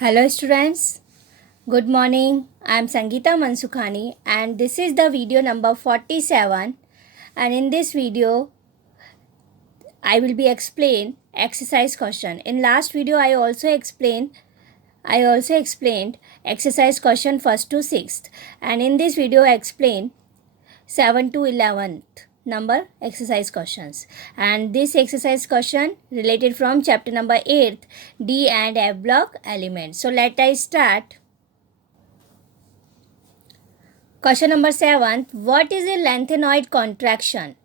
Hello students, good morning. I am Sangeeta Mansukhani and this is the video number 47, and in this video I will be explain exercise question. In last video I also explained exercise question 1st to 6th, and in this video I explain 7 to 11th number exercise questions, and this exercise question related from chapter number 8 D and F block elements. So let us start. Question number 7. What is a lengthenoid contraction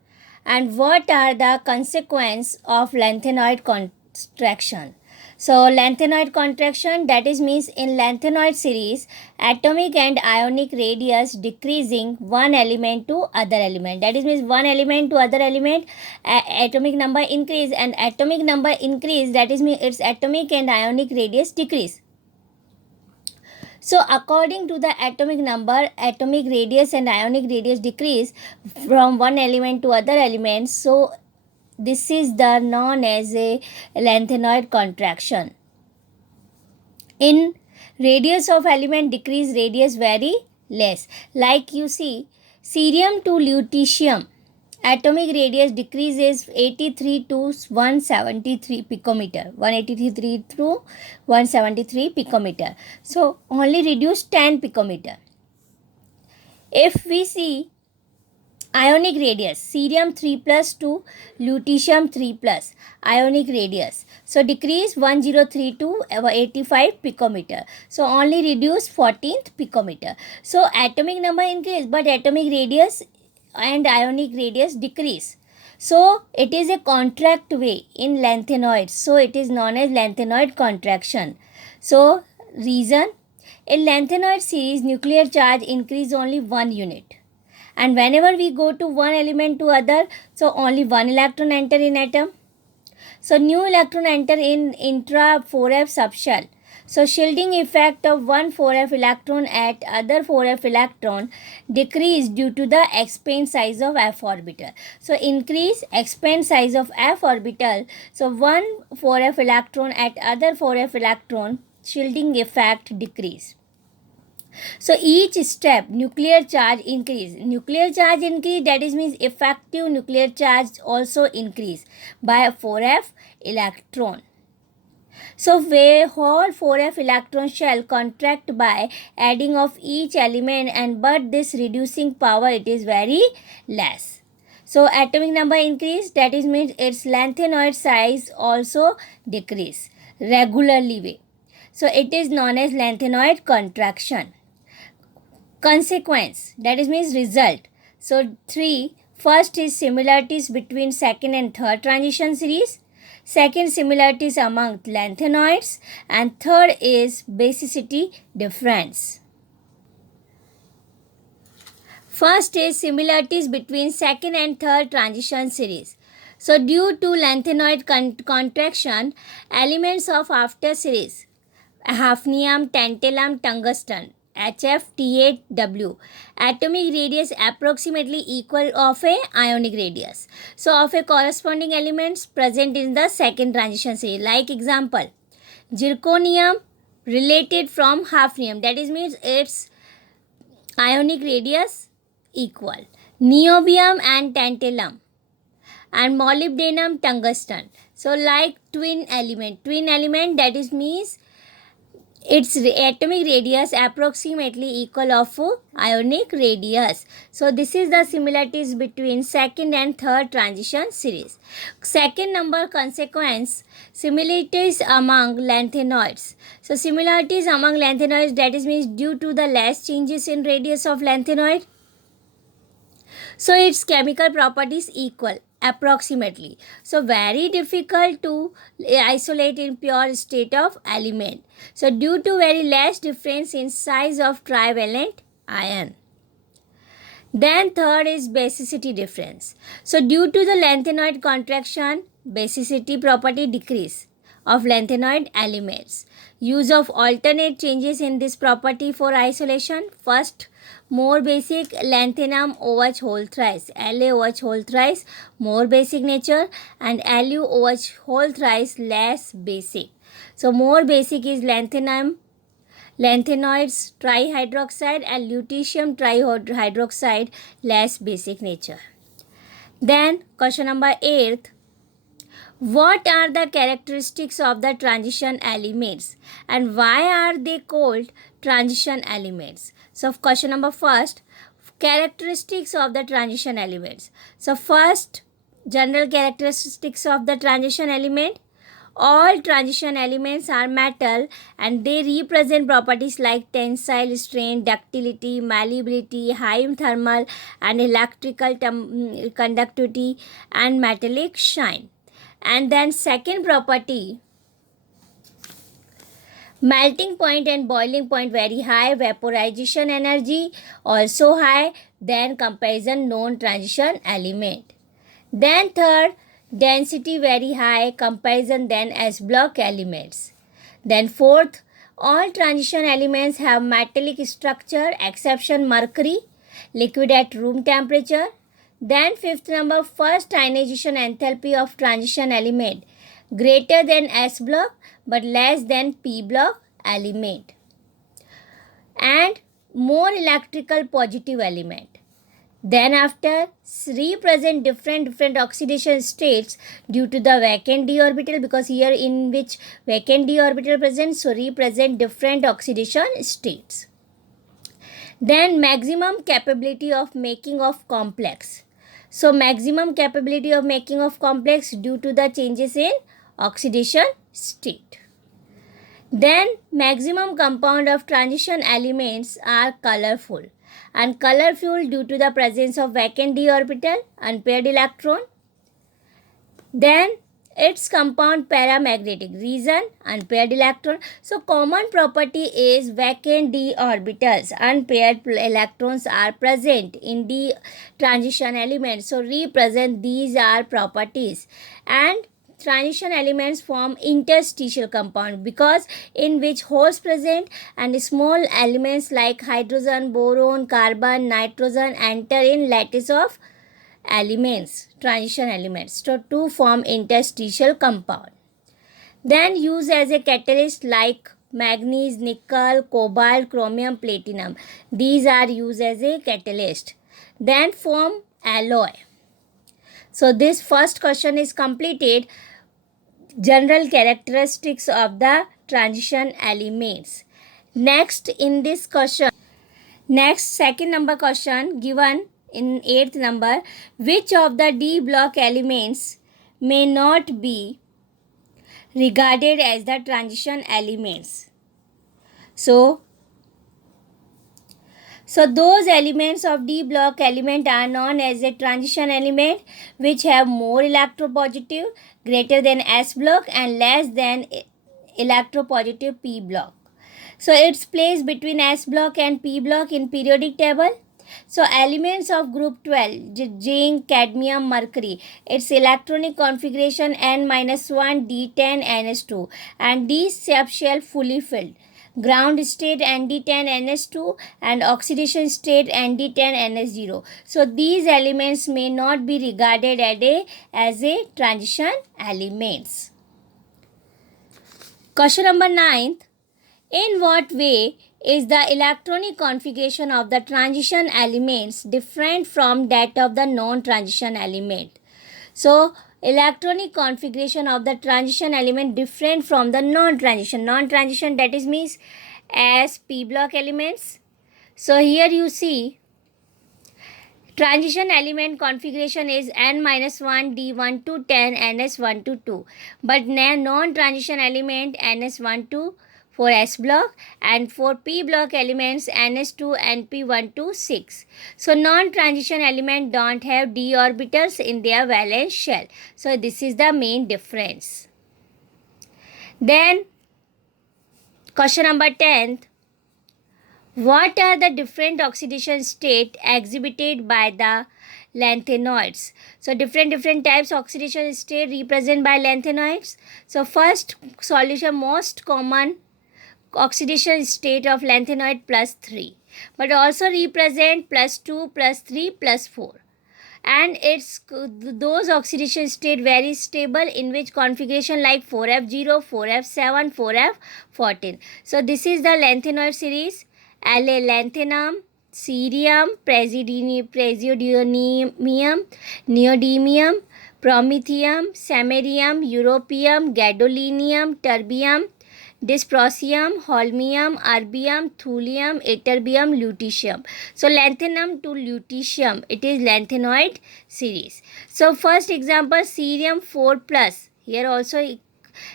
and what are the consequences of lengthenoid contraction? So lengthenoid contraction, that is means in lengthenoid series atomic and ionic radius decreasing one element to other element, that is means one element to other element atomic number increase, and atomic number increase, that is means its atomic and ionic radius decrease. So according to the atomic number, atomic radius and ionic radius decrease from one element to other element. So this is the known as a lengthenoid contraction. In radius of element decrease, radius very less. Like you see, cerium to lutetium, atomic radius decreases 83 to 173 picometer, 183 to 173 picometer. So only reduce 10 picometer. If we see ionic radius, cerium 3 plus to lutetium 3 plus, ionic radius, so decrease 103 to 85 picometer, so only reduce 14th picometer. So atomic number increase but atomic radius and ionic radius decrease. So it is a contract way in lengthenoid, so it is known as lengthenoid contraction. So reason, in lengthenoid series nuclear charge increase only 1 unit, and whenever we go to one element to other, so only one electron enter in atom. So new electron enter in intra 4f subshell. So shielding effect of one 4f electron at other 4f electron decrease due to the expand size of f orbital. So increase expand size of f orbital. So one 4f electron at other 4f electron, shielding effect decrease. So each step nuclear charge increase. Nuclear charge increase, that is means effective nuclear charge also increase by 4f electron. So where whole 4f electron shell contract by adding of each element, and but this reducing power it is very less. So atomic number increase, that is means its lengthenoid size also decrease regularly way. So it is known as lengthenoid contraction. Consequence, that is means result. So 3, first is similarities between second and third transition series, second similarities among lengthenoids, and third is basicity difference. First is similarities between second and third transition series. So due to lengthenoid contraction, elements of after series hafnium, tantalum, tungsten HFT8W, atomic radius approximately equal of a ionic radius. So of a corresponding elements present in the second transition series. Like example, zirconium related from hafnium, that is means its ionic radius equal. Niobium and tantalum, and molybdenum, tungsten. So like twin element, that is means its atomic radius approximately equal of ionic radius. So this is the similarities between second and third transition series. Second number consequence, similarities among lengthenoids. So similarities among lengthenoids, that is means due to the less changes in radius of lengthenoid, so its chemical properties equal approximately. So very difficult to isolate in pure state of element. So due to very less difference in size of trivalent ion. Then third is basicity difference. So due to the lengthenoid contraction, basicity property decrease of lengthenoid elements. Use of alternate changes in this property for isolation. First, more basic, lanthanum OH whole thrice, LaOH whole thrice, more basic nature, and LuOH whole thrice less basic. So more basic is lanthanum lanthanoids trihydroxide and lutetium trihydroxide less basic nature. Then question number 8. What are the characteristics of the transition elements and why are they called transition elements? So question number first, characteristics of the transition elements. So first, general characteristics of the transition element. All transition elements are metal and they represent properties like tensile strain, ductility, malleability, high thermal and electrical conductivity and metallic shine. And then second property, melting point and boiling point very high, vaporization energy also high than comparison non-transition element. Then third, density very high, comparison than S block elements. Then fourth, all transition elements have metallic structure exception mercury, liquid at room temperature. Then fifth number, first ionization enthalpy of transition element greater than S block but less than P block element and more electrical positive element. Then after, represent different oxidation states due to the vacant d orbital, because here in which vacant d orbital present, so represent different oxidation states. Then maximum capability of making of complex. So maximum capability of making of complex due to the changes in oxidation state. Then maximum compound of transition elements are colorful and colorful due to the presence of vacant d orbital, unpaired electron. Then its compound paramagnetic, reason unpaired electron. So common property is vacant d orbitals, unpaired electrons are present in the transition elements. So represent these are properties. And transition elements form interstitial compound because in which holes present and small elements like hydrogen, boron, carbon, nitrogen enter in lattice of elements, transition elements, so to form interstitial compound. Then use as a catalyst like manganese, nickel, cobalt, chromium, platinum. These are used as a catalyst. Then form alloy. So this first question is completed. General characteristics of the transition elements. Next in this question, second number question given in 8th number, which of the D block elements may not be regarded as the transition elements? So those elements of D block element are known as a transition element which have more electropositive, greater than S block and less than electropositive P block. So its place between S block and P block in periodic table. So elements of group 12, zinc, cadmium, mercury, its electronic configuration N-1, D10, NS2 and D subshell fully filled. Ground state ND10 NS2 and oxidation state ND10 NS0. So these elements may not be regarded as a transition elements. Question number 9. In what way is the electronic configuration of the transition elements different from that of the non-transition element? So electronic configuration of the transition element different from the non-transition. Non-transition, that is means as P block elements. So here you see transition element configuration is N-1 D1 to 10 NS1 to 2. But non-transition element NS1 to for S block and for P block elements NS2 and P1 to 6. So non-transition element don't have d orbitals in their valence shell. So this is the main difference. Then question number 10. What are the different oxidation state exhibited by the lanthanoids? So different types of oxidation state represented by lanthanoids. So first solution, most common oxidation state of lanthanoid +3, but also represent +2, +3, +4. and it's those oxidation state very stable, in which configuration like 4f0, 4f7, 4f14. So this is the lanthanoid series: lanthanum, cerium, praseodymium, neodymium, promethium, samarium, europium, gadolinium, terbium, dysprosium, holmium, erbium, thulium, ytterbium, lutetium. So lanthanum to lutetium, it is lanthanoid series. So first example, cerium 4 plus. Here also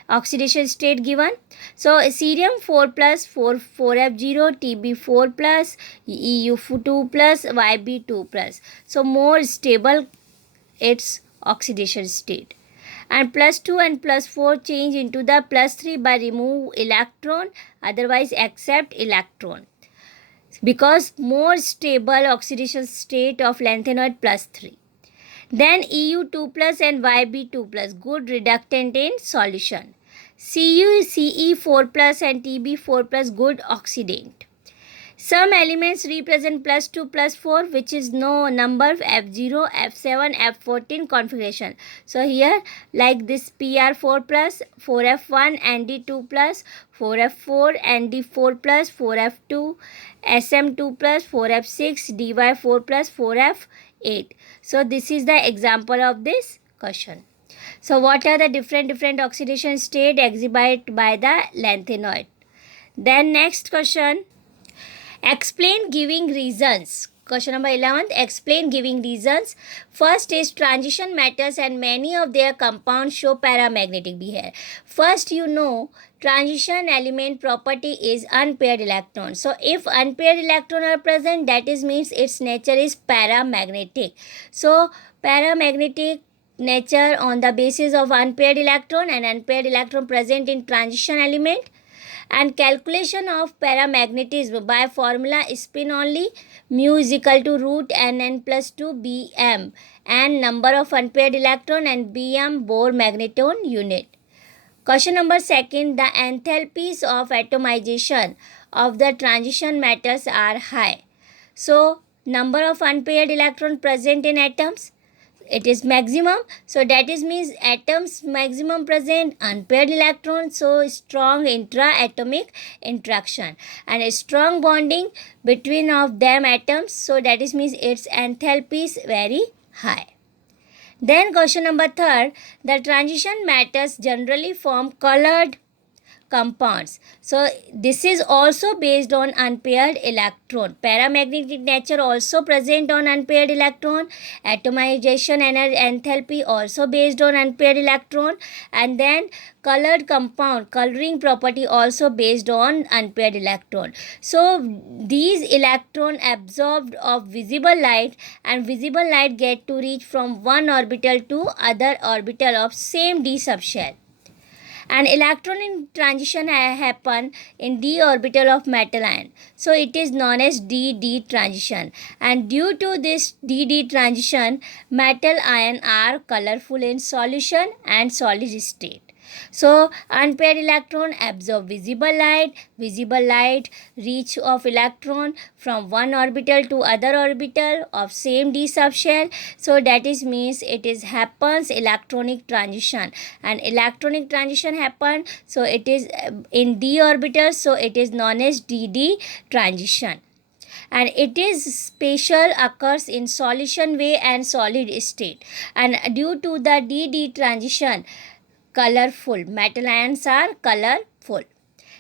oxidation state given. So cerium 4 plus, 4f0, tb4 plus, eu2 plus, yb2 plus. So more stable its oxidation state. And plus 2 and plus 4 change into the plus 3 by remove electron, otherwise accept electron, because more stable oxidation state of lanthanoid plus 3. Then Eu2 plus and Yb2 plus, good reductant in solution. Ce4 plus and Tb4 plus, good oxidant. Some elements represent plus 2 plus 4, which is no number f0, f7, f14 configuration. So here like this Pr4 plus, 4f1, Nd2 plus, 4f4, Nd4 plus, 4f2, Sm2 plus, 4f6, Dy4 plus, 4f8. So this is the example of this question. So what are the different oxidation state exhibited by the lanthanoid? Then next question. Explain giving reasons. Question number 11th. Explain giving reasons. First is transition metals and many of their compounds show paramagnetic behavior. First, you know, transition element property is unpaired electron. So if unpaired electron are present, that is means its nature is paramagnetic. So paramagnetic nature on the basis of unpaired electron and unpaired electron present in transition element. And calculation of paramagnetism by formula spin only, mu is equal to root nn plus 2 bm, and number of unpaired electron and bm Bohr magneton unit. Question number 2, the enthalpies of atomization of the transition metals are high. So number of unpaired electron present in atoms, it is maximum. So that is means atoms maximum present, unpaired electrons, so strong intra-atomic interaction and a strong bonding between of them atoms, so that is means its enthalpy is very high. Then question number 3, the transition metals generally form colored compounds. So this is also based on unpaired electron. Paramagnetic nature also present on unpaired electron. Atomization energy enthalpy also based on unpaired electron. And then colored compound, coloring property also based on unpaired electron. So these electron absorbed of visible light, and visible light get to reach from one orbital to other orbital of same d subshell. And electron in transition happen in d orbital of metal ion. So it is known as d-d transition. And due to this d-d transition, metal ion are colorful in solution and solid state. So unpaired electron absorb visible light reach of electron from one orbital to other orbital of same d subshell. So that is means it is happens electronic transition, and electronic transition happen, so it is in d orbital, so it is known as d-d transition. And it is spatial, occurs in solution way and solid state, and due to the d-d transition, colorful, metal ions are colorful.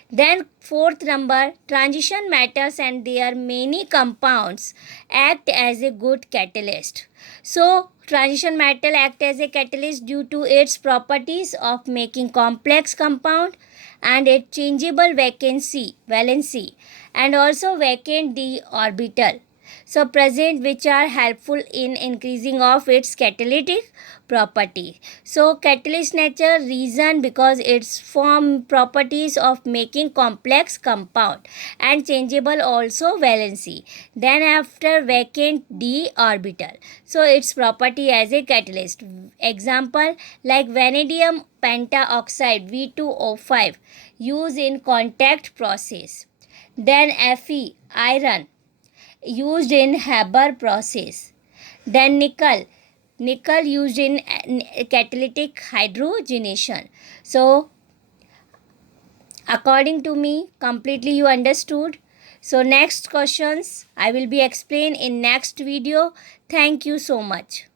Then fourth number, transition metals and their many compounds act as a good catalyst. So transition metal act as a catalyst due to its properties of making complex compound and its changeable valency and also vacant d orbital, so present, which are helpful in increasing of its catalytic property. So catalyst nature reason because its form properties of making complex compound and changeable also valency. Then after vacant d orbital, so its property as a catalyst. Example like vanadium pentaoxide V2O5 used in contact process. Then Fe iron used in Haber process. Then nickel nickel used in catalytic hydrogenation. So according to me, completely you understood. So next questions I will be explain in next video. Thank you so much.